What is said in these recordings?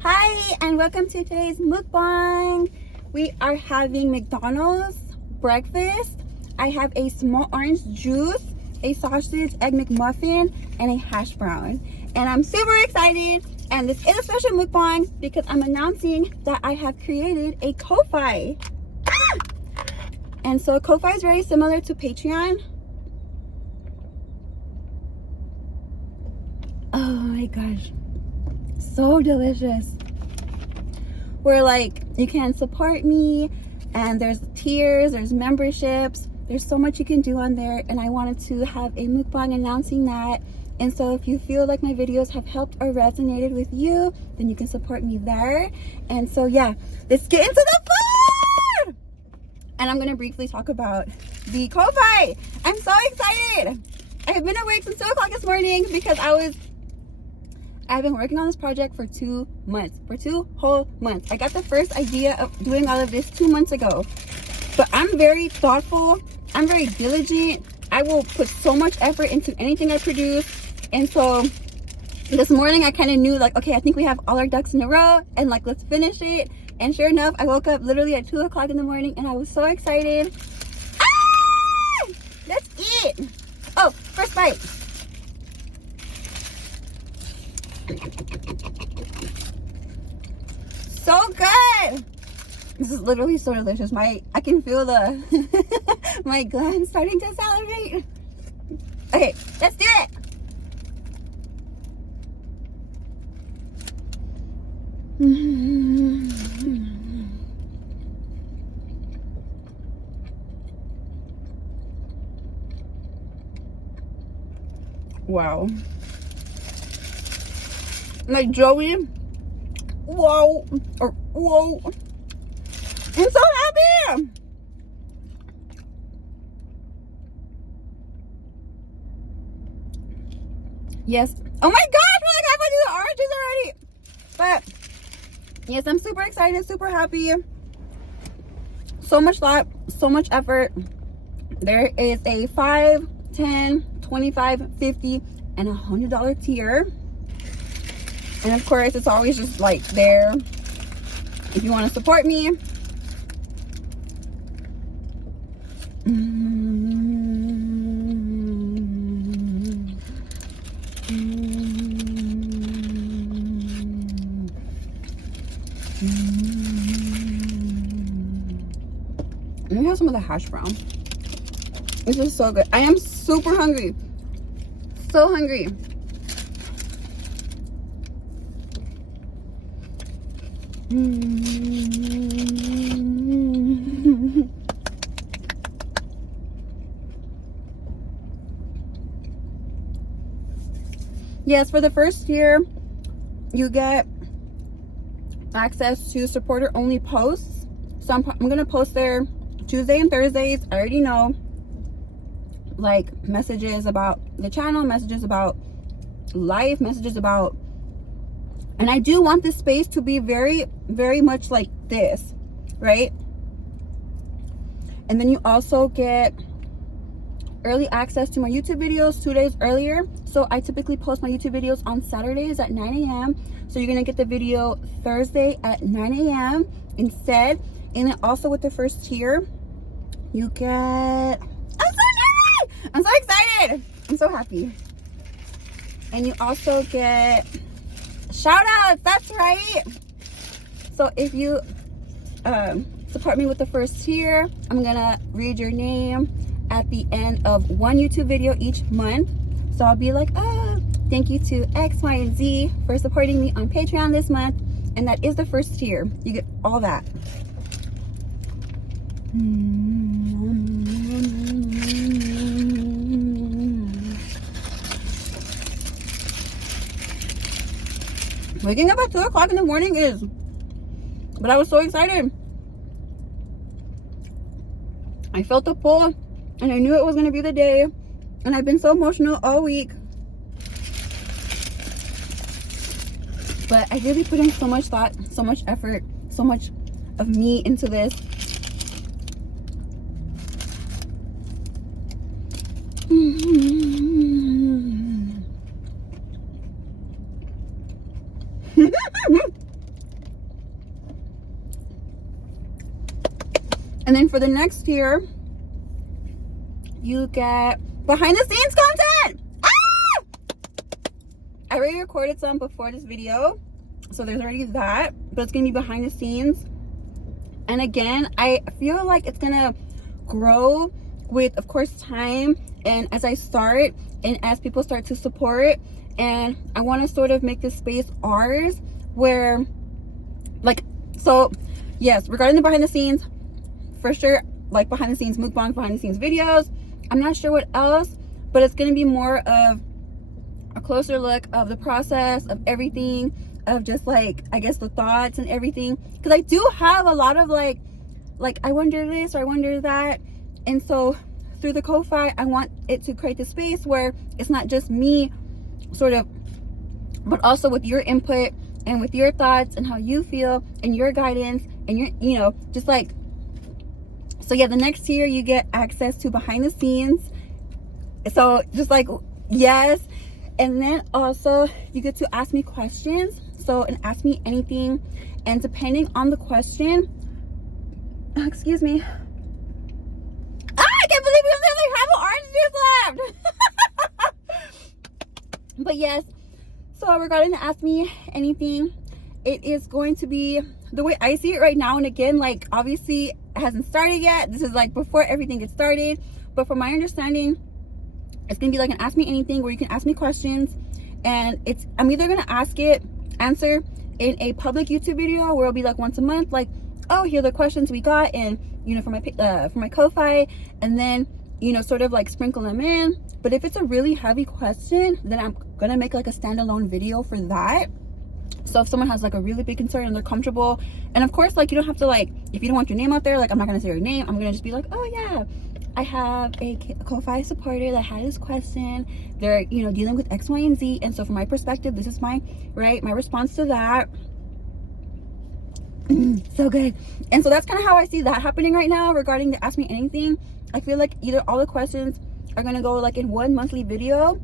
Hi, and welcome to today's mukbang. We are having McDonald's breakfast. I have a small orange juice, a sausage egg McMuffin, and a hash brown. And I'm super excited. And this is a special mukbang because I'm announcing that I have created a Ko-Fi. And so Ko-Fi is very similar to Patreon. Oh my gosh, so delicious. Where like you can support me, and there's tiers, there's memberships, there's so much you can do on there, and I wanted to have a mukbang announcing that. And so if you feel like my videos have helped or resonated with you, then you can support me there. And so yeah, let's get into the food. And I'm gonna briefly talk about the Ko-Fi. I'm so excited. I have been awake since 2 o'clock this morning because I've been working on this project for 2 months, for 2 whole months. I got the first idea of doing all of this 2 months ago, but I'm very thoughtful. I'm very diligent. I will put so much effort into anything I produce. And so this morning I kind of knew like, okay, I think we have all our ducks in a row and like, let's finish it. And sure enough, I woke up literally at 2 o'clock in the morning and I was so excited. Ah! Let's eat. Oh, first bite. So good. This is literally so delicious. I can feel the my glands starting to salivate. Okay, let's do it. Wow. Like Joey, whoa, or whoa. I'm so happy. Yes. Oh my gosh, we're like halfway through the oranges already. But yes, I'm super excited, super happy. So much thought, so much effort. There is a $5, $10, $25, $50, and $100 tier. And of course, it's always just like there if you want to support me. Let me have some of the hash brown. This is so good. I am super hungry. So hungry. Yes, for the first year, you get access to supporter only posts. So I'm gonna post there Tuesday and Thursdays. I already know, like messages about the channel, messages about life, messages about, and I do want this space to be very, very much like this, right? And then you also get early access to my YouTube videos 2 days earlier. So I typically post my YouTube videos on Saturdays at 9 a.m. So you're gonna get the video Thursday at 9 a.m. instead. And then also with the first tier, you get, I'm so excited. I'm so happy. And you also get shout outs. That's right. So if you support me with the first tier, I'm gonna read your name at the end of one YouTube video each month. So I'll be like, oh, thank you to X, Y, and Z for supporting me on Patreon this month. And that is the first tier. You get all that. Waking up at 2 o'clock in the morning is, but I was so excited. I felt the pull and I knew it was going to be the day. And I've been so emotional all week. But I really put in so much thought, so much effort, so much of me into this. And then for the next tier, you get behind the scenes content. I already recorded some before this video, so there's already that, but it's gonna be behind the scenes. And again, I feel like it's gonna grow with, of course, time, and as I start and as people start to support. And I want to sort of make this space ours, where like, so yes, regarding the behind the scenes, for sure, like behind the scenes mukbang, behind the scenes videos. I'm not sure what else, but it's going to be more of a closer look of the process of everything, of just like, I guess, the thoughts and everything, because I do have a lot of like I wonder this or I wonder that. And so through the Ko-Fi, I want it to create the space where it's not just me sort of, but also with your input and with your thoughts and how you feel and your guidance and your, you know, just like, so yeah, the next tier you get access to behind the scenes. So just like, yes. And then also you get to ask me questions. So, and ask me anything. And depending on the question, excuse me. I can't believe we only have an orange juice left. But yes, so regarding the ask me anything, it is going to be the way I see it right now. And again, like, obviously it hasn't started yet. This is like before everything gets started. But from my understanding, it's gonna be like an ask me anything where you can ask me questions, and I'm either gonna answer in a public YouTube video where it'll be like once a month, like, oh, here are the questions we got, and you know, for my Ko-Fi, and then, you know, sort of like sprinkle them in. But if it's a really heavy question, then I'm gonna make like a standalone video for that. So if someone has like a really big concern and they're comfortable, and of course, like, you don't have to, like, if you don't want your name out there, like, I'm not gonna say your name, I'm gonna just be like, oh yeah, I have a Ko-Fi supporter that had this question. They're, you know, dealing with X, Y, and Z. And so from my perspective, this is my response to that. So good. And so that's kind of how I see that happening right now regarding the Ask Me Anything. I feel like either all the questions are going to go like in one monthly video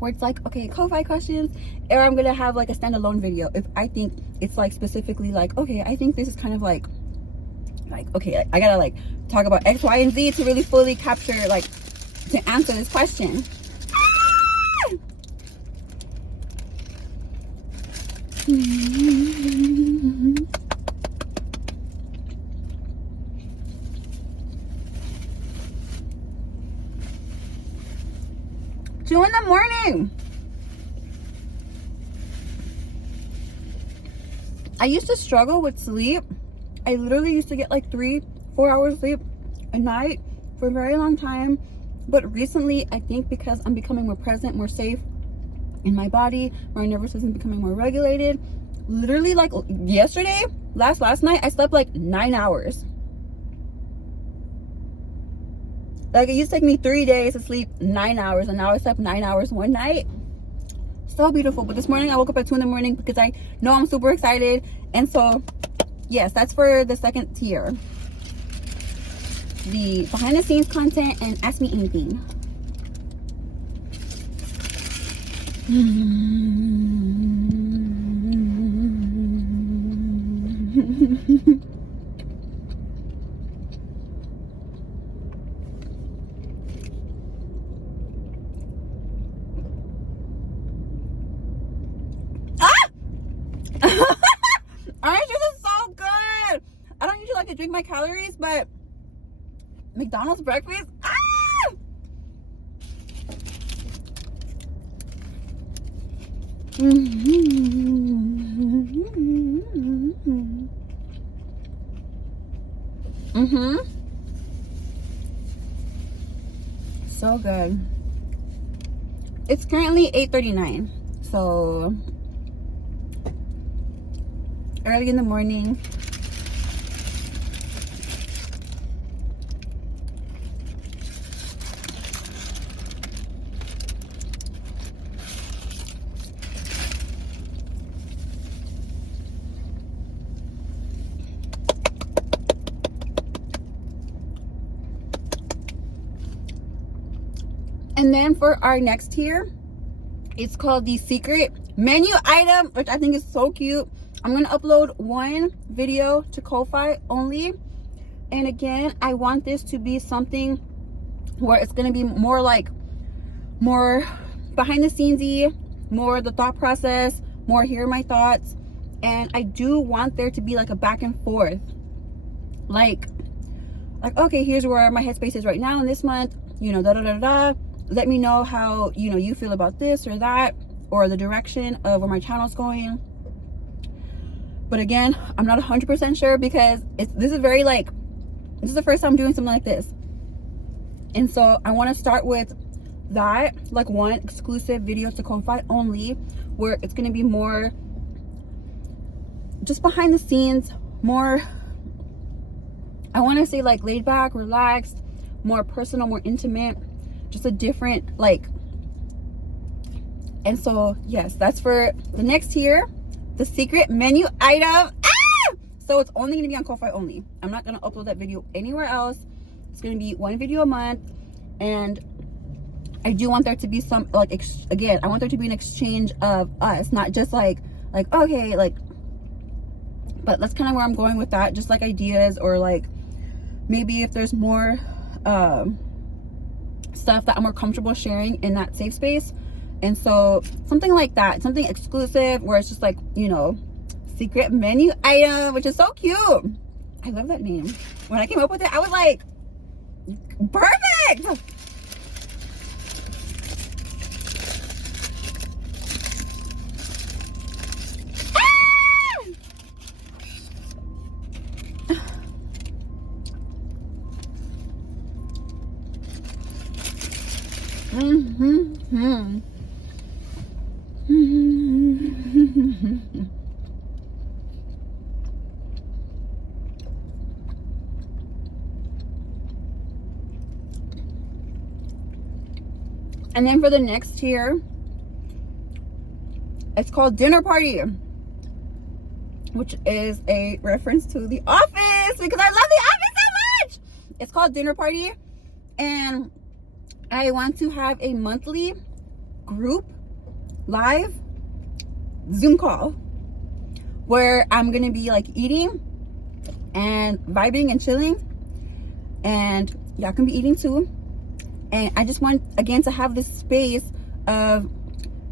where it's like, okay, Ko-Fi questions, or I'm going to have like a standalone video if I think it's like specifically like, okay, I think this is kind of like, okay, I gotta like talk about X, Y, and Z to really fully capture, like, to answer this question. Two in the morning. I used to struggle with sleep. I literally used to get like 3-4 hours sleep a night for a very long time. But recently, I think because I'm becoming more present, more safe in my body, my nervous system becoming more regulated. Literally, like yesterday, last night, I slept like 9 hours. Like, it used to take me 3 days to sleep 9 hours, and now I slept 9 hours one night. So beautiful. But this morning, I woke up at 2 in the morning because I know I'm super excited. And so, yes, that's for the second tier. The behind the scenes content and Ask Me Anything. Orange juice is so good. I don't usually like to drink my calories, but McDonald's breakfast. So good. It's currently 8:39, so early in the morning. And then for our next tier, it's called the secret menu item, which I think is so cute. I'm going to upload one video to Ko-Fi only And again, I want this to be something where it's going to be more like more behind the scenesy, more the thought process, more here are my thoughts. And I do want there to be like a back and forth, like okay, here's where my headspace is right now in this month, you know, da da da da. Let me know how, you know, you feel about this or that, or the direction of where my channel's going. But again, I'm not 100% sure because this is very like, this is the first time doing something like this. And so I want to start with that, like one exclusive video to Ko-Fi only, where it's going to be more just behind the scenes, more, I want to say like laid back, relaxed, more personal, more intimate, just a different like. And so yes, that's for the next tier, the secret menu item. So it's only going to be on Ko-Fi only. I'm not going to upload that video anywhere else. It's going to be one video a month. And I do want there to be some, like, again, I want there to be an exchange of us, not just like, okay, like, but that's kind of where I'm going with that. Just like ideas, or like, maybe if there's more stuff that I'm more comfortable sharing in that safe space. And so something like that, something exclusive where it's just like, you know, secret menu item, which is so cute. I love that name. When I came up with it, I was like, perfect. And then for the next tier, it's called Dinner Party, which is a reference to The Office, because I love The Office so much. It's called Dinner Party, and I want to have a monthly group live Zoom call where I'm gonna be like eating and vibing and chilling, and y'all can be eating too. And I just want, again, to have this space of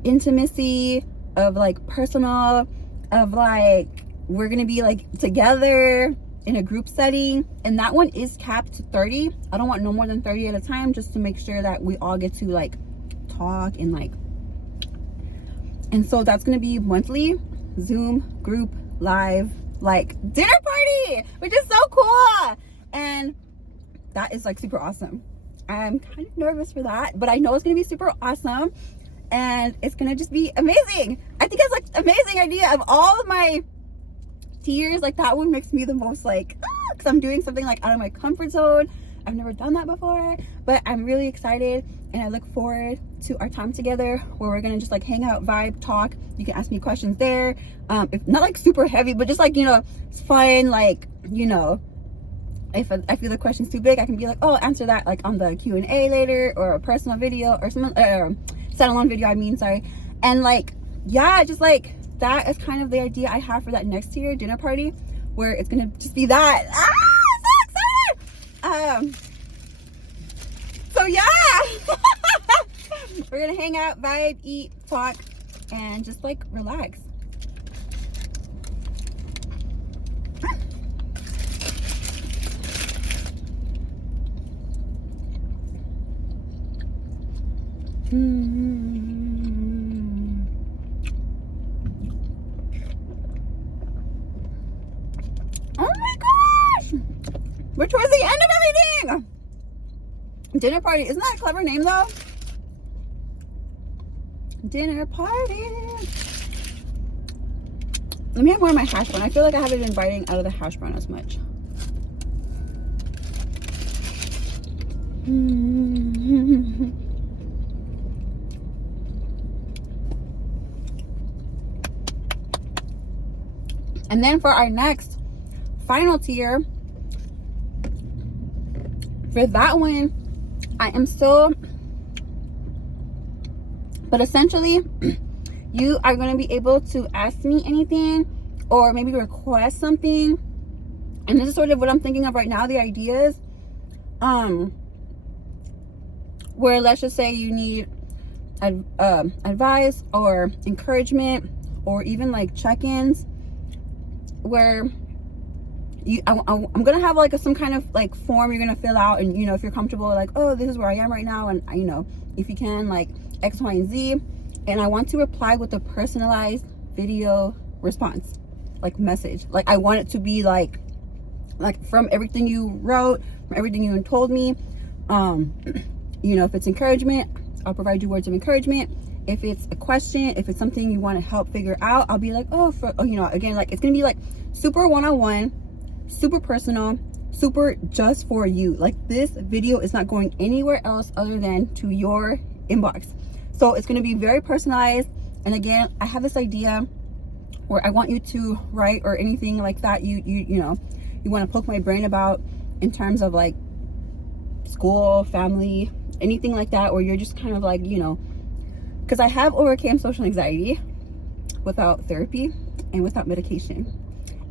intimacy, of like personal, of like, we're gonna be like together in a group setting. And that one is capped to 30. I don't want no more than 30 at a time, just to make sure that we all get to like talk and like. And so that's gonna be monthly Zoom group live like dinner party, which is so cool. And that is like super awesome. I'm kind of nervous for that, but I know it's gonna be super awesome, and it's gonna just be amazing. I think it's like amazing idea of all of my tiers. Like that one makes me the most like, because I'm doing something like out of my comfort zone. I've never done that before, but I'm really excited, and I look forward to our time together where we're gonna just like hang out, vibe, talk. You can ask me questions there, if not like super heavy, but just like, you know, it's fun. Like, you know, if I feel the question's too big, I can be like, oh, answer that like on the Q&A later, or a personal video, or some standalone video, I mean, sorry. And like, yeah, just like that is kind of the idea I have for that next tier, Dinner Party, where it's gonna just be that. So excited. So yeah. We're gonna hang out, vibe, eat, talk, and just like relax. Oh my gosh! We're towards the end of everything! Dinner Party. Isn't that a clever name though? Dinner Party. Let me have more of my hash brown. I feel like I haven't been biting out of the hash brown as much. And then for our next final tier, for that one, I am still, but essentially you are going to be able to ask me anything, or maybe request something And this is sort of what I'm thinking of right now, the ideas. Where let's just say you need advice or encouragement, or even like check-ins, where I'm gonna have like some kind of like form you're gonna fill out, and you know, if you're comfortable, like, oh, this is where I am right now, and you know, if you can, like X, Y, and Z. And I want to reply with a personalized video response, like message. Like I want it to be like from everything you wrote, from everything you told me. You know, if it's encouragement, I'll provide you words of encouragement. If it's a question, if it's something you want to help figure out, I'll be like, oh, you know, again, like it's gonna be like super one-on-one, super personal, super just for you. Like this video is not going anywhere else other than to your inbox. So it's gonna be very personalized. And again, I have this idea where I want you to write, or anything like that you know, you want to poke my brain about, in terms of like school, family, anything like that, or you're just kind of like, you know, because I have overcame social anxiety without therapy and without medication.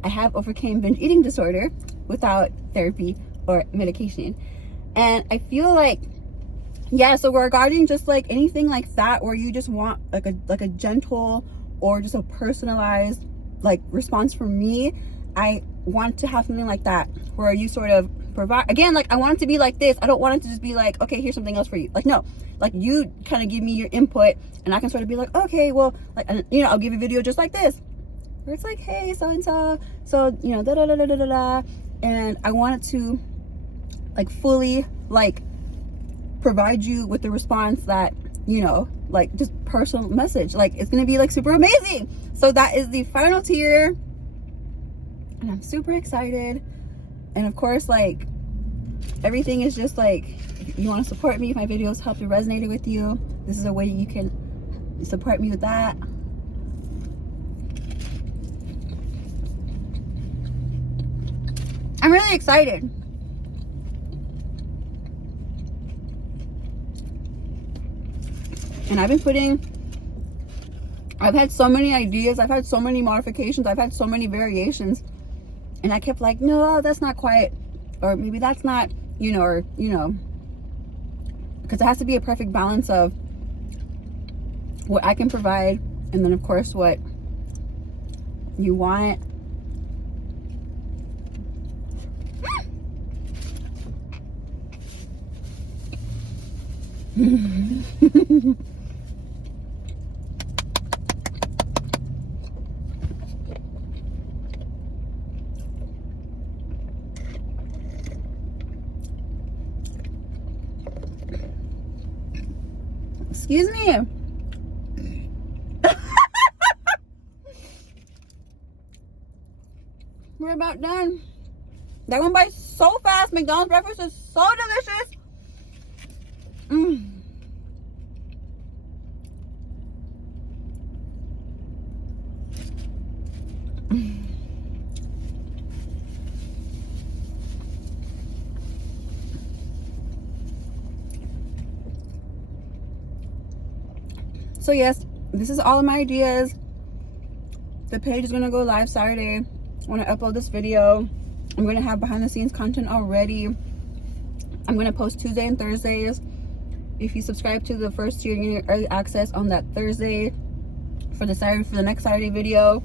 I have overcame binge eating disorder without therapy or medication. And I feel like, yeah, so regarding just like anything like that, where you just want like a gentle or just a personalized like response from me, I want to have something like that, where you sort of provide, again, like I want it to be like this. I don't want it to just be like, okay, here's something else for you. Like, no, like you kind of give me your input, and I can sort of be like, okay, well, like, you know, I'll give you a video just like this, where it's like, hey, so and so, you know, da da da da da da da, and I want it to like fully like provide you with the response that, you know, like just personal message. Like it's gonna be like super amazing. So that is the final tier, and I'm super excited. And of course, like everything is just like, if you want to support me, if my videos help you, resonated with you, this is a way you can support me with that. I'm really excited. And I've had so many ideas, I've had so many modifications, I've had so many variations, and I kept like, no, that's not quite, or maybe that's not, you know, or, you know, because it has to be a perfect balance of what I can provide, and then of course what you want. Excuse me. We're about done. That went by so fast. McDonald's breakfast is so delicious. So yes, this is all of my ideas. The page is gonna go live Saturday. When I upload this video, I'm gonna have behind the scenes content already. I'm gonna post Tuesday and Thursdays. If you subscribe to the first tier, you get early access on that Thursday for the next Saturday video.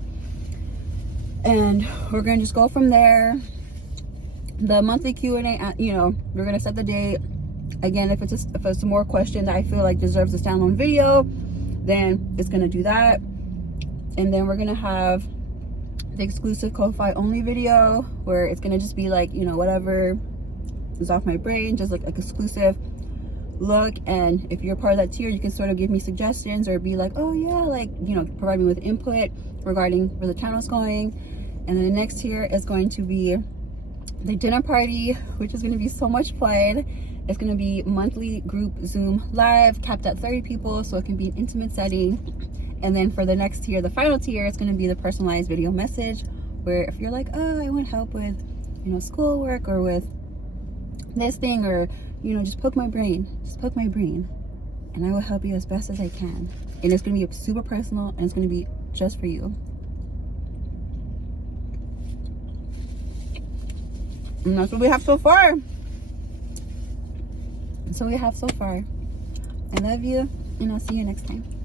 And we're gonna just go from there. The monthly Q&A, you know, we're gonna set the date. Again, if it's more questions I feel like deserves a standalone video, then it's gonna do that. And then we're gonna have the exclusive Ko-Fi only video, where it's gonna just be like, you know, whatever is off my brain, just like exclusive look. And if you're part of that tier, you can sort of give me suggestions, or be like, oh yeah, like, you know, provide me with input regarding where the channel's going. And then the next tier is going to be the dinner party, which is going to be so much fun. It's going to be monthly group Zoom live, capped at 30 people, so it can be an intimate setting. And then for the next tier, the final tier, it's going to be the personalized video message, where if you're like, oh, I want help with, you know, schoolwork, or with this thing, or, you know, just poke my brain, and I will help you as best as I can. And it's going to be super personal, and it's going to be just for you. And that's what we have so far. That's what we have so far. I love you, and I'll see you next time.